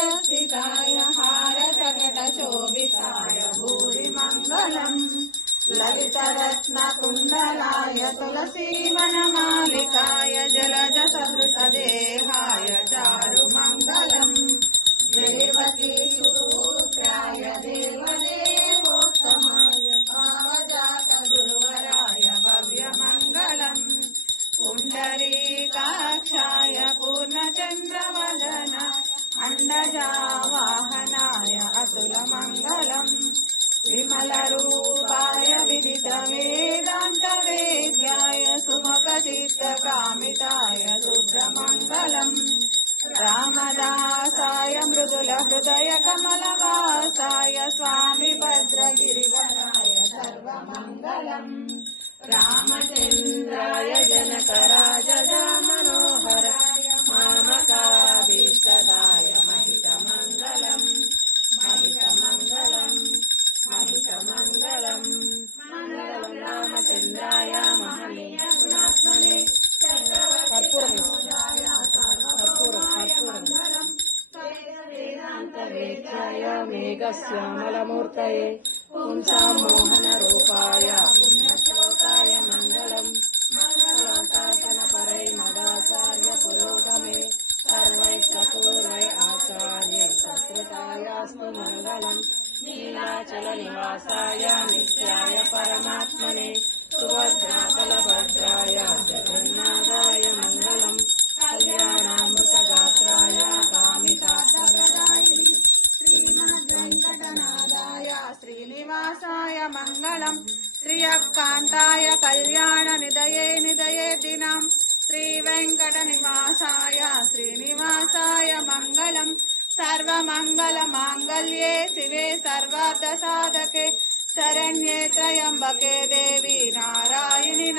सुचर्चिताय हारकटशोभिताय भूरिमङ्गलम् ललितरत्नकुण्डलाय तुलसीवनमालिकाय जलजसदृशदेहाय चारुमङ्गलम् देवकीसुपुत्राय देवदेवोत्तमाय भावजातगुरुवराय भव्यमङ्गलम् पुण्डरीकाक्षाय पूर्णचन्द्रवदन अण्डजावाहनाय अतुलमङ्गलम् विमलरूपाय विदितवेदान्तवेद्याय सुमुखचित्तकामिताय शुभ्रमङ्गलम् रामदासाय मृदुलहृदयकमलवासाय स्वामी भद्रगिरिवराय सर्वमङ्गलम् रामचन्द्राय जनकराजमनोहराय मामकाभीष्टदाय महितमङ्गलम् महितमङ्गलम् महितमङ्गलम् मङ्गलम् रामचन्द्राय महनीय गुणात्मने चक्रवर्तितनूजाय सर्वभौमाय वेदान्तवेद्याय मेघश्यामलमूर्तये पुंसां मोहनरूपाय पुण्यश्लोकाय मङ्गलम् मङ्गलाशासनपरै मदाचार्य पुरोगमे सर्वैष्टपूर्वै आचार्य सत्कृतायास्तु मङ्गलम् नीलाचलनिवासाय नित्याय परमात्मने सुभद्राबलभद्राय जगन्नाथाय मङ्गलम् कल्याणामृतगात्राय कामितार्थप्रदायिने श्रीमद्वेङ्कटनाथाय श्रीनिवासाय मङ्गलम् श्रियकान्ताय कल्याणनिधये निधये दिनम् श्रीवेङ्कटनिवासाय श्रीनिवासाय मङ्गलम् सर्वमङ्गलमाङ्गल्ये शिवे सर्वार्थसाधके शरण्ये त्र्यम्बके देवी नारायणि